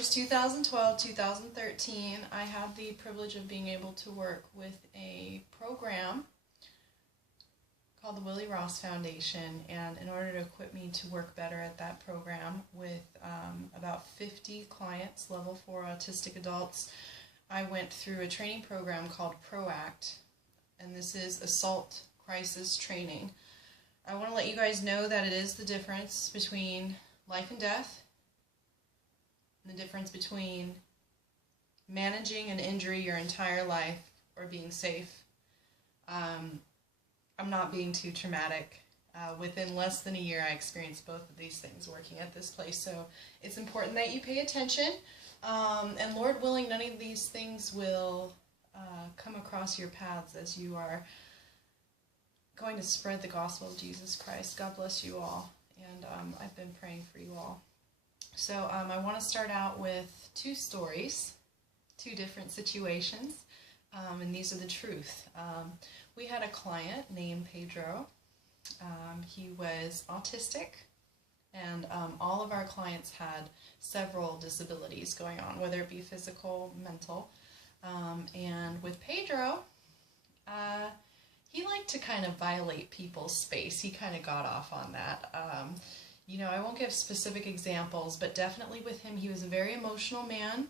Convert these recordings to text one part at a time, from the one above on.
years 2012, 2013, I had the privilege of being able to work with a program called the Willie Ross Foundation, and in order to equip me to work better at that program with about 50 clients, level 4 autistic adults, I went through a training program called ProACT, and this is assault crisis training. I want to let you guys know that it is the difference between life and death, the difference between managing an injury your entire life or being safe. I'm not being too traumatic. Within less than a year, I experienced both of these things working at this place. So it's important that you pay attention. And Lord willing, none of these things will come across your paths as you are going to spread the gospel of Jesus Christ. God bless you all. And I've been praying for you all. So I want to start out with two stories, two different situations. And these are the truth. We had a client named Pedro. He was autistic, and all of our clients had several disabilities going on, whether it be physical, mental. And with Pedro, he liked to kind of violate people's space. He kind of got off on that. You know, I won't give specific examples, but definitely with him, he was a very emotional man.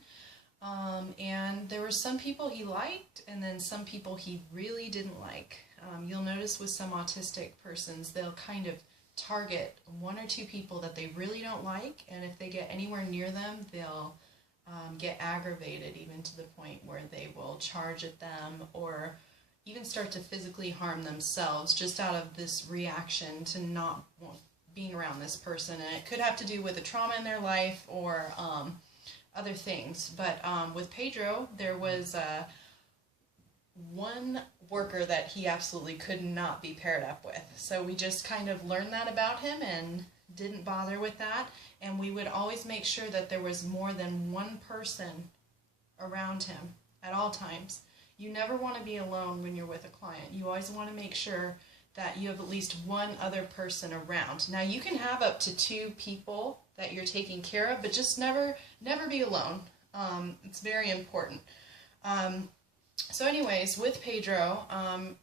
And there were some people he liked, and then some people he really didn't like. You'll notice with some autistic persons, they'll kind of target one or two people that they really don't like, and if they get anywhere near them, they'll get aggravated, even to the point where they will charge at them or even start to physically harm themselves just out of this reaction to not being around this person. And it could have to do with a trauma in their life or other things. But with Pedro, there was one worker that he absolutely could not be paired up with. So we just kind of learned that about him and didn't bother with that. And we would always make sure that there was more than one person around him at all times. You never want to be alone when you're with a client. You always want to make sure that you have at least one other person around. Now you can have up to 2 people that you're taking care of, but just never be alone. It's very important. So anyways, with Pedro,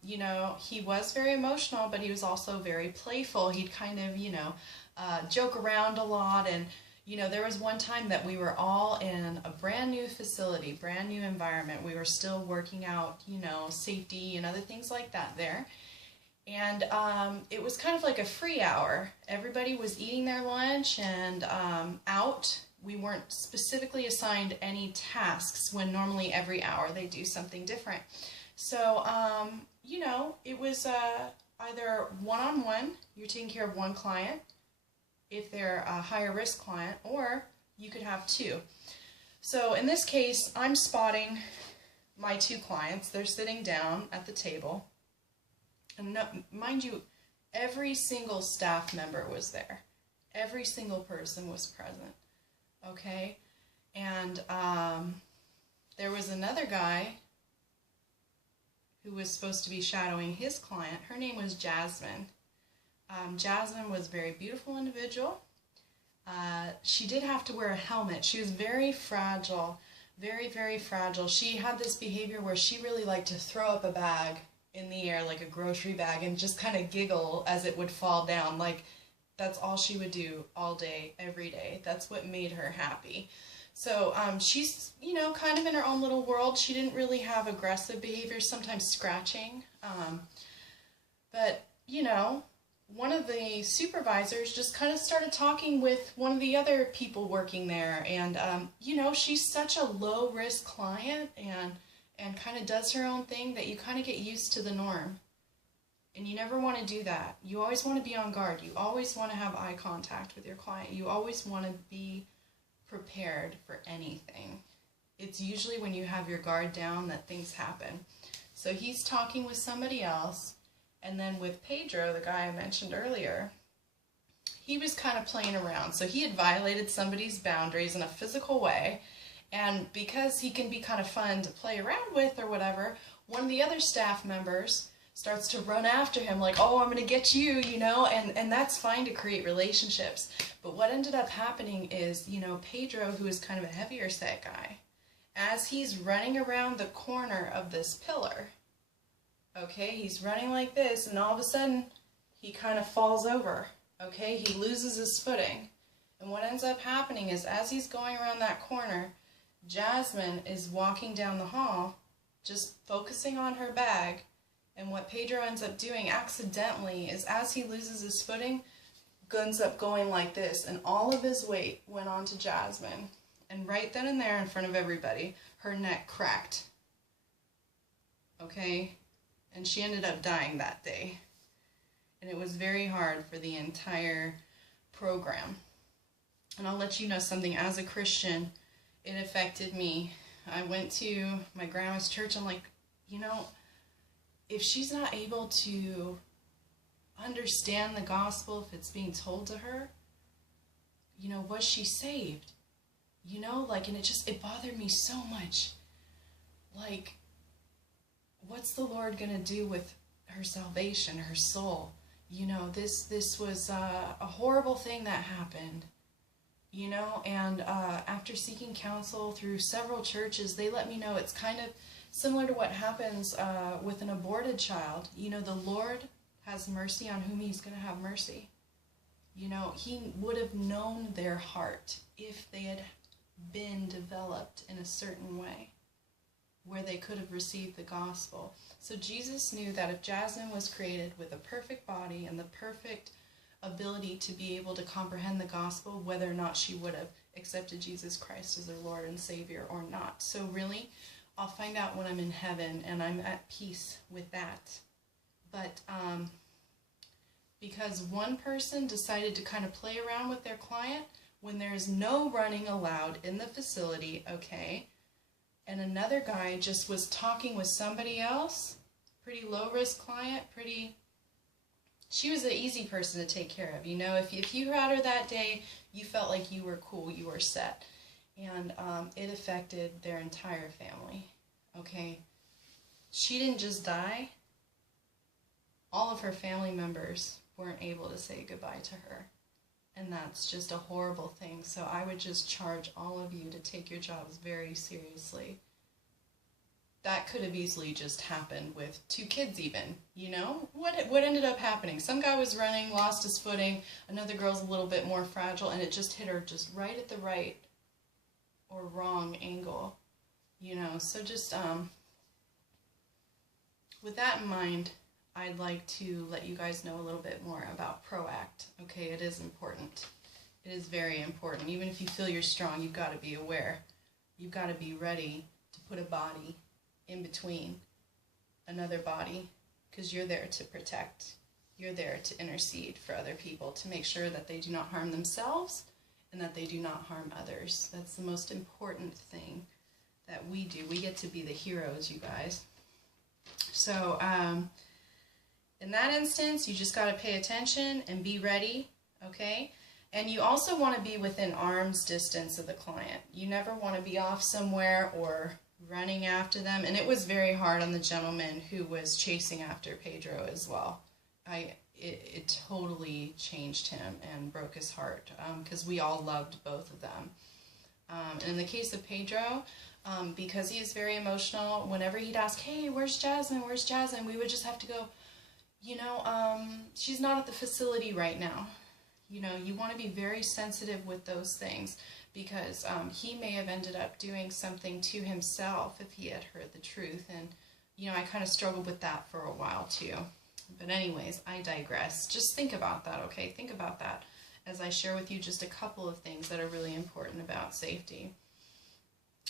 you know, he was very emotional, but he was also very playful. He'd kind of, you know, joke around a lot. And, you know, there was one time that we were all in a brand new facility, brand new environment. We were still working out, you know, safety and other things like that there. And it was kind of like a free hour. Everybody was eating their lunch and out. We weren't specifically assigned any tasks when normally every hour they do something different. So, you know, it was either one-on-one, you're taking care of one client, if they're a higher risk client, or you could have 2. So in this case, I'm spotting my 2 clients. They're sitting down at the table. And no, mind you, every single staff member was there. Every single person was present. Okay? And there was another guy who was supposed to be shadowing his client. Her name was Jasmine. Jasmine was a very beautiful individual. She did have to wear a helmet. She was very fragile, very, very fragile. She had this behavior where she really liked to throw up a bag in the air, like a grocery bag, and just kind of giggle as it would fall down. Like, that's all she would do all day, every day. That's what made her happy. So she's, you know, kind of in her own little world. She didn't really have aggressive behavior, sometimes scratching. But, you know, one of the supervisors just kind of started talking with one of the other people working there. And, you know, she's such a low-risk client and kind of does her own thing that you kind of get used to the norm. And you never want to do that. You always want to be on guard. You always want to have eye contact with your client. You always want to be prepared for anything. It's usually when you have your guard down that things happen. So he's talking with somebody else, and then with Pedro, the guy I mentioned earlier, he was kind of playing around. So he had violated somebody's boundaries in a physical way, and because he can be kind of fun to play around with or whatever, one of the other staff members starts to run after him like, oh, I'm going to get you, you know, and that's fine to create relationships. But what ended up happening is, you know, Pedro, who is kind of a heavier set guy, as he's running around the corner of this pillar, okay, he's running like this, and all of a sudden he kind of falls over, okay, he loses his footing. And what ends up happening is, as he's going around that corner, Jasmine is walking down the hall, just focusing on her bag. And what Pedro ends up doing accidentally is, as he loses his footing, ends up going like this, and all of his weight went onto Jasmine. And right then and there, in front of everybody, her neck cracked. Okay? And she ended up dying that day. And it was very hard for the entire program. And I'll let you know something. As a Christian, it affected me. I went to my grandma's church. I'm like, you know, if she's not able to understand the gospel, if it's being told to her, you know, was she saved? You know, like, and it bothered me so much. Like, what's the Lord gonna do with her salvation, her soul? You know, this was a horrible thing that happened. You know, and after seeking counsel through several churches, they let me know it's kind of similar to what happens with an aborted child. You know, the Lord has mercy on whom he's going to have mercy. You know, he would have known their heart if they had been developed in a certain way where they could have received the gospel. So Jesus knew that if Jasmine was created with a perfect body and the perfect ability to be able to comprehend the gospel, whether or not she would have accepted Jesus Christ as her Lord and Savior or not. So really, I'll find out when I'm in heaven, and I'm at peace with that. But because one person decided to kind of play around with their client when there's no running allowed in the facility, okay, and another guy just was talking with somebody else, pretty low-risk client, she was an easy person to take care of. You know, if you had her that day, you felt like you were cool, you were set. And it affected their entire family, okay? She didn't just die. All of her family members weren't able to say goodbye to her. And that's just a horrible thing. So I would just charge all of you to take your jobs very seriously. That could have easily just happened with 2 kids even, you know? What ended up happening? Some guy was running, lost his footing, another girl's a little bit more fragile, and it just hit her just right at the right or wrong angle, you know? So just, with that in mind, I'd like to let you guys know a little bit more about ProACT, okay? It is important. It is very important. Even if you feel you're strong, you've got to be aware. You've got to be ready to put a body in between another body, because you're there to protect. You're there to intercede for other people, to make sure that they do not harm themselves and that they do not harm others. That's the most important thing that we do. We get to be the heroes, you guys. So in that instance, you just got to pay attention and be ready, okay? And you also want to be within arm's distance of the client. You never want to be off somewhere or running after them. And it was very hard on the gentleman who was chasing after Pedro as well. It totally changed him and broke his heart, because we all loved both of them. And in the case of Pedro, because he is very emotional, whenever he'd ask, hey, where's Jasmine, we would just have to go, you know, she's not at the facility right now. You know, you want to be very sensitive with those things, because he may have ended up doing something to himself if he had heard the truth. And, you know, I kind of struggled with that for a while too. But anyways, I digress. Just think about that, okay? Think about that as I share with you just a couple of things that are really important about safety.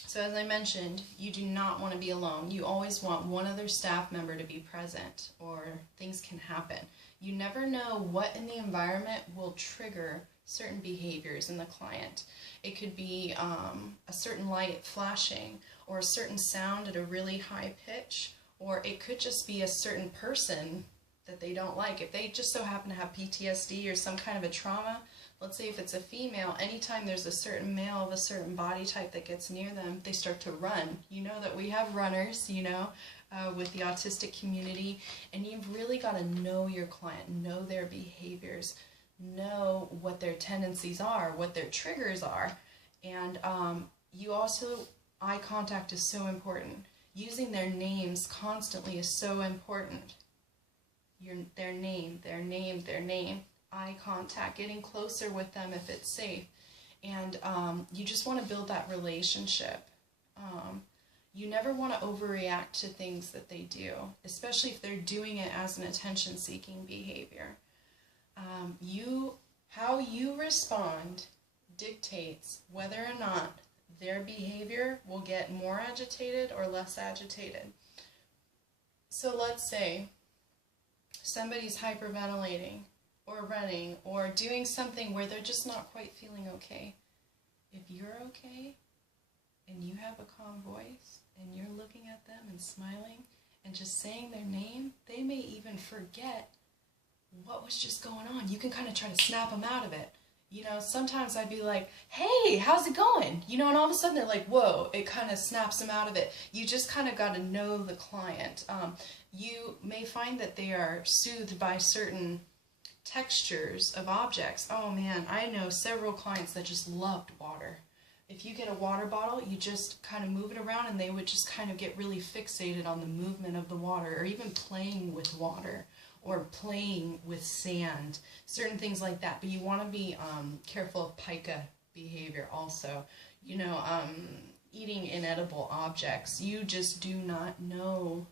So as I mentioned, you do not want to be alone. You always want one other staff member to be present, or things can happen. You never know what in the environment will trigger certain behaviors in the client. It could be a certain light flashing, or a certain sound at a really high pitch, or it could just be a certain person that they don't like. If they just so happen to have PTSD or some kind of a trauma, let's say if it's a female, anytime there's a certain male of a certain body type that gets near them, they start to run. You know that we have runners, you know, with the autistic community, and you've really got to know your client, know their behaviors, know what their tendencies are, what their triggers are, and you also, eye contact is so important. Using their names constantly is so important. Their name, eye contact, getting closer with them if it's safe. And you just want to build that relationship. You never want to overreact to things that they do, especially if they're doing it as an attention-seeking behavior. How you respond dictates whether or not their behavior will get more agitated or less agitated. So let's say somebody's hyperventilating or running or doing something where they're just not quite feeling okay. If you're okay and you have a calm voice and you're looking at them and smiling and just saying their name, they may even forget what was just going on. You can kind of try to snap them out of it. You know, sometimes I'd be like, hey, how's it going? You know, and all of a sudden they're like, whoa, it kind of snaps them out of it. You just kind of got to know the client. You may find that they are soothed by certain textures of objects. Oh man, I know several clients that just loved water. If you get a water bottle, you just kind of move it around and they would just kind of get really fixated on the movement of the water, or even playing with water, or playing with sand, certain things like that. But you want to be careful of pica behavior also. You know, eating inedible objects. You just do not know.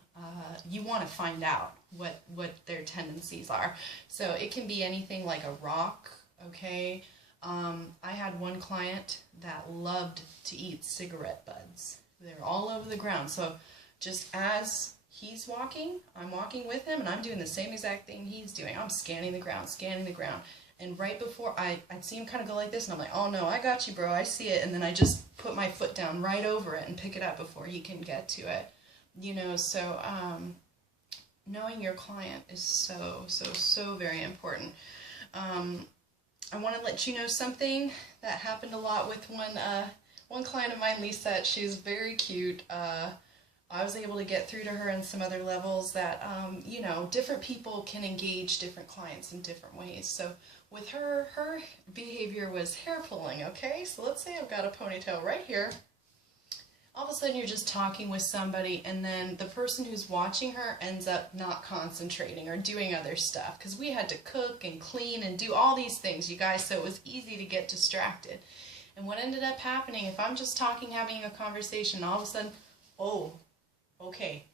You want to find out what their tendencies are. So it can be anything like a rock, okay? I had one client that loved to eat cigarette butts. They're all over the ground. So just as he's walking, I'm walking with him, and I'm doing the same exact thing he's doing. I'm scanning the ground. And right before, I'd see him kind of go like this, and I'm like, oh no, I got you, bro, I see it. And then I just put my foot down right over it and pick it up before he can get to it. You know, so knowing your client is so very important. I want to let you know something that happened a lot with one client of mine, Lisa. She's very cute. I was able to get through to her in some other levels that, you know, different people can engage different clients in different ways. So with her, her behavior was hair pulling, okay? So let's say I've got a ponytail right here. All of a sudden you're just talking with somebody, and then the person who's watching her ends up not concentrating or doing other stuff, because we had to cook and clean and do all these things, you guys, so it was easy to get distracted. And what ended up happening, if I'm just talking, having a conversation, all of a sudden, oh, okay.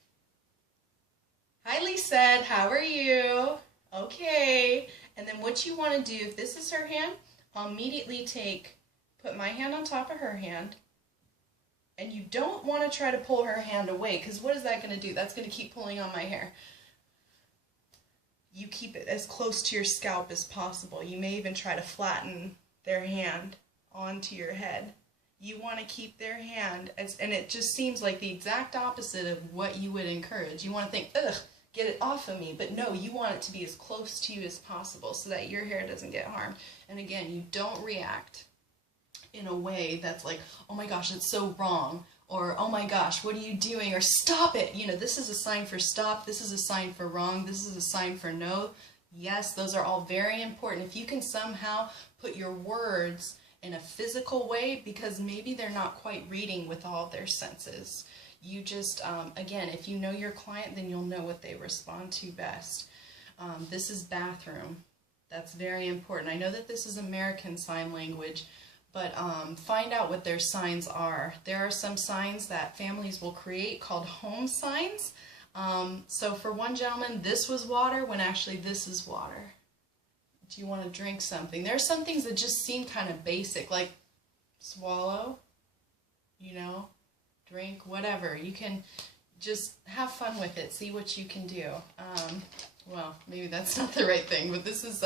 Hi, Lisa, how are you? Okay. And then what you want to do, if this is her hand, I'll immediately put my hand on top of her hand. And you don't want to try to pull her hand away, because what is that going to do? That's going to keep pulling on my hair. You keep it as close to your scalp as possible. You may even try to flatten their hand onto your head. You want to keep their hand, and it just seems like the exact opposite of what you would encourage. You want to think, ugh, get it off of me. But no, you want it to be as close to you as possible so that your hair doesn't get harmed. And again, you don't react in a way that's like, oh my gosh, it's so wrong, or oh my gosh, what are you doing, or stop it. You know, this is a sign for stop, this is a sign for wrong, this is a sign for no. Yes, those are all very important. If you can somehow put your words in a physical way, because maybe they're not quite reading with all their senses. You just, again, if you know your client, then you'll know what they respond to best. This is bathroom. That's very important. I know that this is American Sign Language, but find out what their signs are. There are some signs that families will create called home signs. So for one gentleman, this was water, when actually this is water. Do you want to drink something? There are some things that just seem kind of basic, like swallow, you know, drink, whatever. You can just have fun with it, see what you can do. Well, maybe that's not the right thing, but this is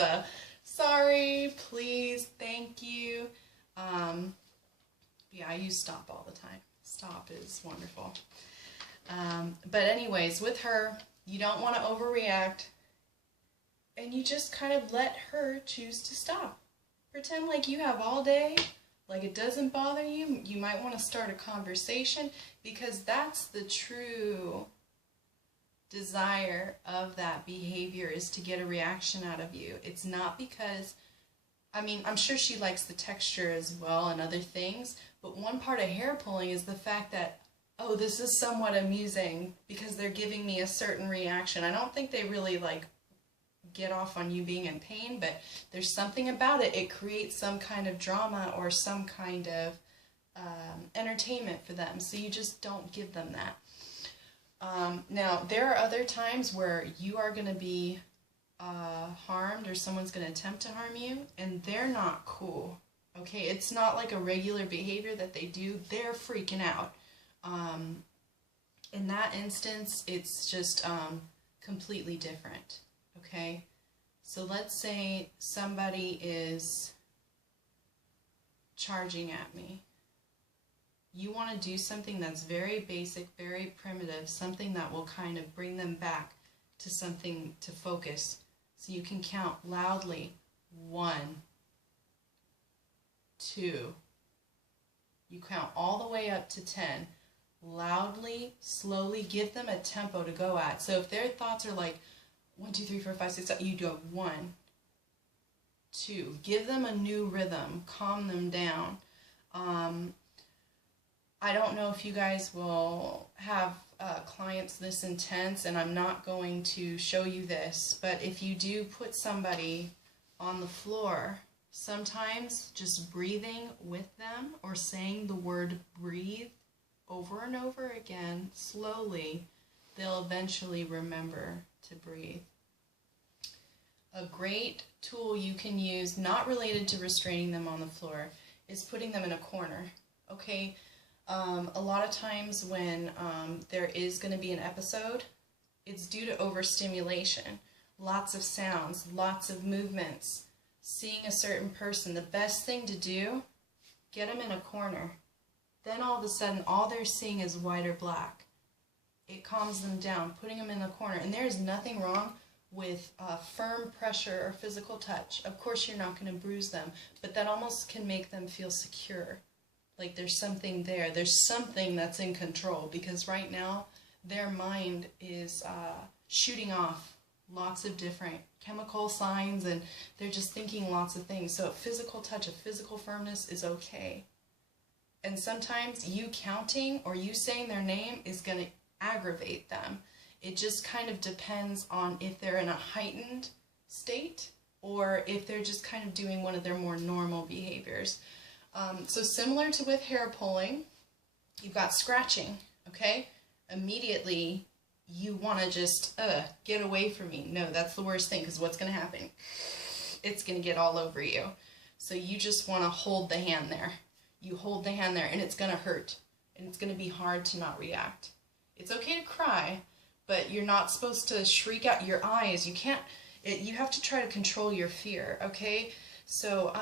sorry, please, thank you. Yeah, I use stop all the time. Stop is wonderful. But anyways, with her, you don't want to overreact. and you just kind of let her choose to stop. Pretend like you have all day, like it doesn't bother you. You might want to start a conversation, because that's the true desire of that behavior, is to get a reaction out of you. It's not because, I mean, I'm sure she likes the texture as well and other things, but one part of hair pulling is the fact that, oh, this is somewhat amusing because they're giving me a certain reaction. I don't think they really like get off on you being in pain, but there's something about it. It creates some kind of drama or some kind of entertainment for them, so you just don't give them that. Now, there are other times where you are going to be harmed, or someone's going to attempt to harm you, and they're not cool. Okay, it's not like a regular behavior that they do. They're freaking out. In that instance, it's just completely different. Okay, so let's say somebody is charging at me. You want to do something that's very basic, very primitive, something that will kind of bring them back to something to focus. So you can count loudly, 1, 2. You count all the way up to 10. Loudly, slowly, give them a tempo to go at. So if their thoughts are like 1, 2, 3, 4, 5, 6, 7, you go 1, 2. Give them a new rhythm. Calm them down. I don't know if you guys will have clients this intense, and I'm not going to show you this, but if you do put somebody on the floor, sometimes just breathing with them or saying the word breathe over and over again, slowly, they'll eventually remember to breathe. A great tool you can use, not related to restraining them on the floor, is putting them in a corner. Okay, a lot of times when there is going to be an episode, it's due to overstimulation. Lots of sounds, lots of movements, seeing a certain person. The best thing to do, get them in a corner. Then all of a sudden, all they're seeing is white or black. It calms them down, putting them in the corner. And there's nothing wrong with firm pressure or physical touch. Of course, you're not going to bruise them, but that almost can make them feel secure. Like there's something there. There's something that's in control, because right now their mind is shooting off lots of different chemical signs, and they're just thinking lots of things. So a physical touch, a physical firmness is okay. And sometimes you counting or you saying their name is going to aggravate them. It just kind of depends on if they're in a heightened state or if they're just kind of doing one of their more normal behaviors. So similar to with hair pulling, you've got scratching, okay? Immediately, you want to just, get away from me. No, that's the worst thing, because what's going to happen? It's going to get all over you. So you just want to hold the hand there. You hold the hand there, and it's going to hurt, and it's going to be hard to not react. It's okay to cry, but you're not supposed to shriek out your eyes. You can't, you have to try to control your fear, okay? So,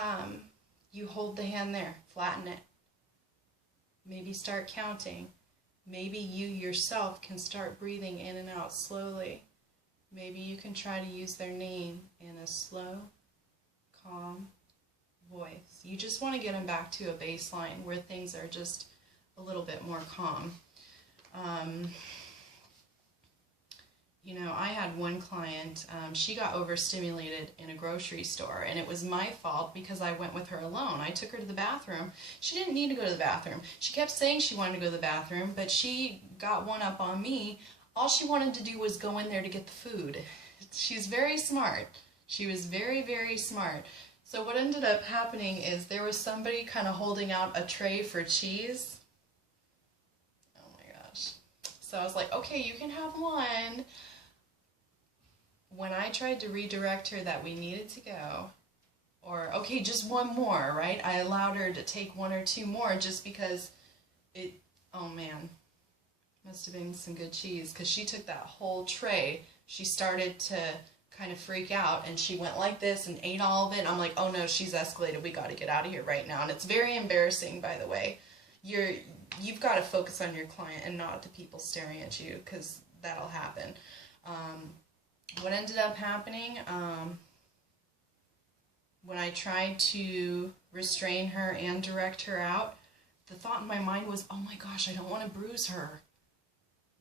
you hold the hand there, flatten it. Maybe start counting. Maybe you yourself can start breathing in and out slowly. Maybe you can try to use their name in a slow, calm voice. You just want to get them back to a baseline where things are just a little bit more calm. You know, I had one client, she got overstimulated in a grocery store, and it was my fault because I went with her alone. I took her to the bathroom. She didn't need to go to the bathroom. She kept saying she wanted to go to the bathroom, but she got one up on me. All she wanted to do was go in there to get the food. She's very smart. She was very, very smart. So what ended up happening is there was somebody kind of holding out a tray for cheese. Oh my gosh. So I was like, okay, you can have one. When I tried to redirect her that we needed to go, or, okay, just one more, right? I allowed her to take 1 or 2 more just because it, oh man, must have been some good cheese, because she took that whole tray. She started to kind of freak out, and she went like this and ate all of it. I'm like, oh no, she's escalated. We got to get out of here right now. And it's very embarrassing, by the way. You've got to focus on your client and not the people staring at you, because that'll happen. what ended up happening, when I tried to restrain her and direct her out, the thought in my mind was, oh my gosh, I don't want to bruise her.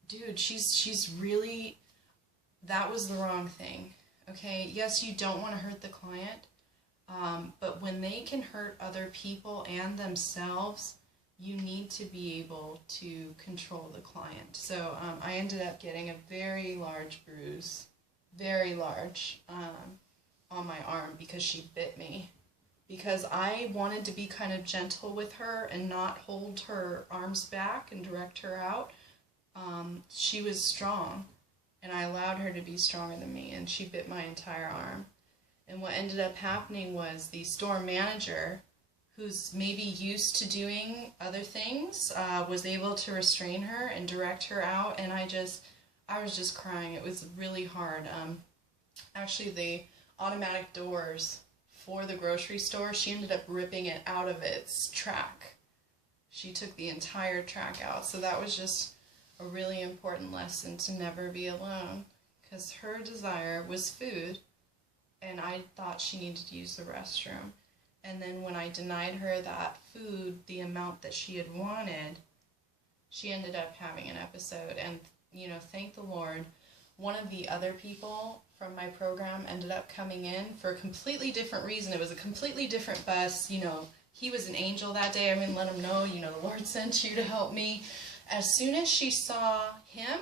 Dude, she's really, that was the wrong thing. Okay, yes, you don't want to hurt the client, but when they can hurt other people and themselves, you need to be able to control the client. So I ended up getting a very large bruise, very large, on my arm because she bit me. Because I wanted to be kind of gentle with her and not hold her arms back and direct her out. She was strong, and I allowed her to be stronger than me, and she bit my entire arm. And what ended up happening was the store manager, who's maybe used to doing other things, was able to restrain her and direct her out, and I was just crying. It was really hard. Actually, the automatic doors for the grocery store, she ended up ripping it out of its track. She took the entire track out, so that was just a really important lesson to never be alone, because her desire was food, and I thought she needed to use the restroom. And then when I denied her that food, the amount that she had wanted, she ended up having an episode. And, you know, thank the Lord, one of the other people from my program ended up coming in for a completely different reason. It was a completely different bus. You know, he was an angel that day. I mean, let him know, you know, the Lord sent you to help me. As soon as she saw him,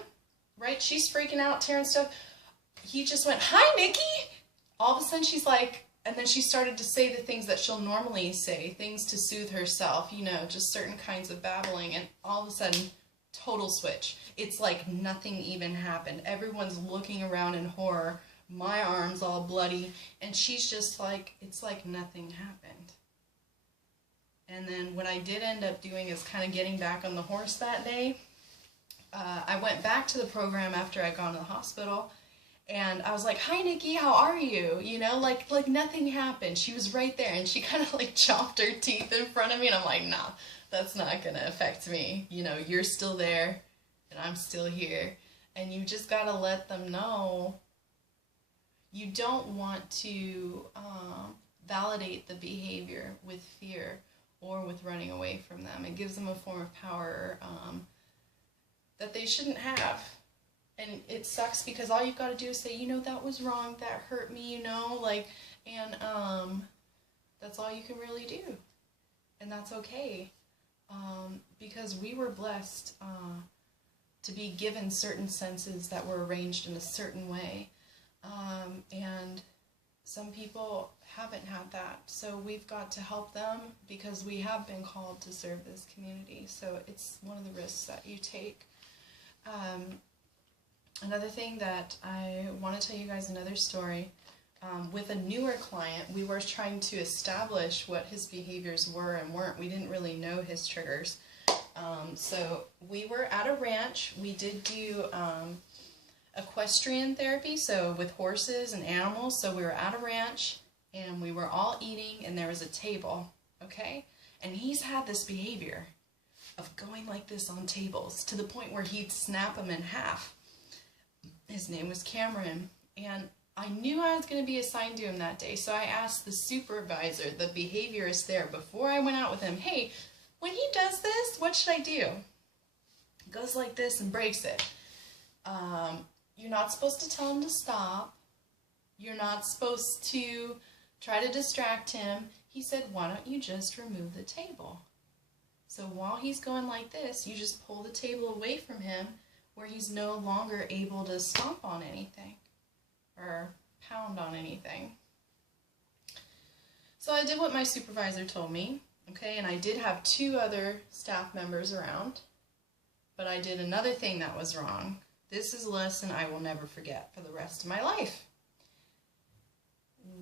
right, she's freaking out, tearing stuff. He just went, "Hi, Nikki." All of a sudden she's like, and then she started to say the things that she'll normally say, things to soothe herself, you know, just certain kinds of babbling, and all of a sudden, total switch. It's like nothing even happened. Everyone's looking around in horror, my arm's all bloody, and she's just like, it's like nothing happened. And then what I did end up doing is kind of getting back on the horse that day. I went back to the program after I'd gone to the hospital, and I was like, "Hi, Nikki, how are you?" You know, like nothing happened. She was right there, and she kind of like chomped her teeth in front of me, and I'm like, "Nah, that's not going to affect me. You know, you're still there, and I'm still here." And you just got to let them know you don't want to validate the behavior with fear or with running away from them. It gives them a form of power that they shouldn't have. And it sucks because all you've got to do is say, you know, that was wrong, that hurt me, you know, like, and that's all you can really do. And that's okay. Because we were blessed to be given certain senses that were arranged in a certain way. And some people haven't had that. So we've got to help them because we have been called to serve this community. So it's one of the risks that you take. Another thing that I want to tell you guys, another story. With a newer client, we were trying to establish what his behaviors were and weren't. We didn't really know his triggers. So we were at a ranch. We did do equestrian therapy, so with horses and animals. So we were at a ranch, and we were all eating, and there was a table, okay? And he's had this behavior of going like this on tables to the point where he'd snap them in half. His name was Cameron, and I knew I was going to be assigned to him that day, so I asked the supervisor, the behaviorist there, before I went out with him, "Hey, when he does this, what should I do?" He goes like this and breaks it. You're not supposed to tell him to stop. You're not supposed to try to distract him. He said, "Why don't you just remove the table?" So while he's going like this, you just pull the table away from him where he's no longer able to stomp on anything or pound on anything. So I did what my supervisor told me, okay, and I did have 2 other staff members around, but I did another thing that was wrong. This is a lesson I will never forget for the rest of my life.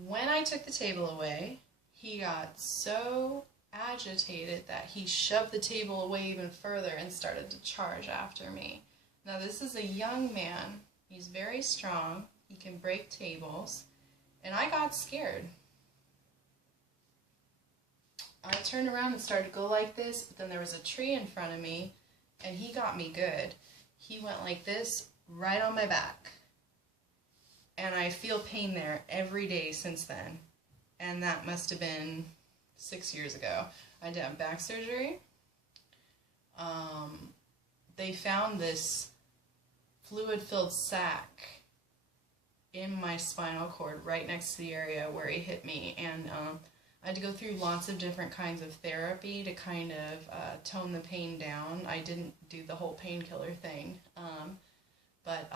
When I took the table away, he got so agitated that he shoved the table away even further and started to charge after me. Now this is a young man. He's very strong. He can break tables. And I got scared. I turned around and started to go like this, but then there was a tree in front of me, and he got me good. He went like this, right on my back. And I feel pain there every day since then. And that must have been 6 years ago. I did have back surgery. They found this fluid-filled sac in my spinal cord right next to the area where he hit me. And I had to go through lots of different kinds of therapy to kind of tone the pain down. I didn't do the whole painkiller thing. But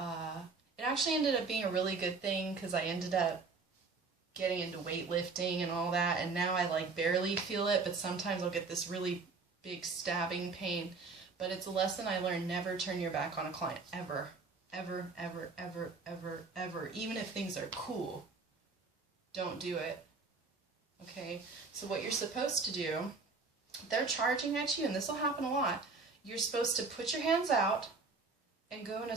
it actually ended up being a really good thing because I ended up getting into weightlifting and all that, and now I like barely feel it, but sometimes I'll get this really big stabbing pain. But it's a lesson I learned: never turn your back on a client, ever. Ever, ever, ever, ever, ever. Even if things are cool, don't do it. Okay? So what you're supposed to do, they're charging at you, and this will happen a lot, you're supposed to put your hands out and go in a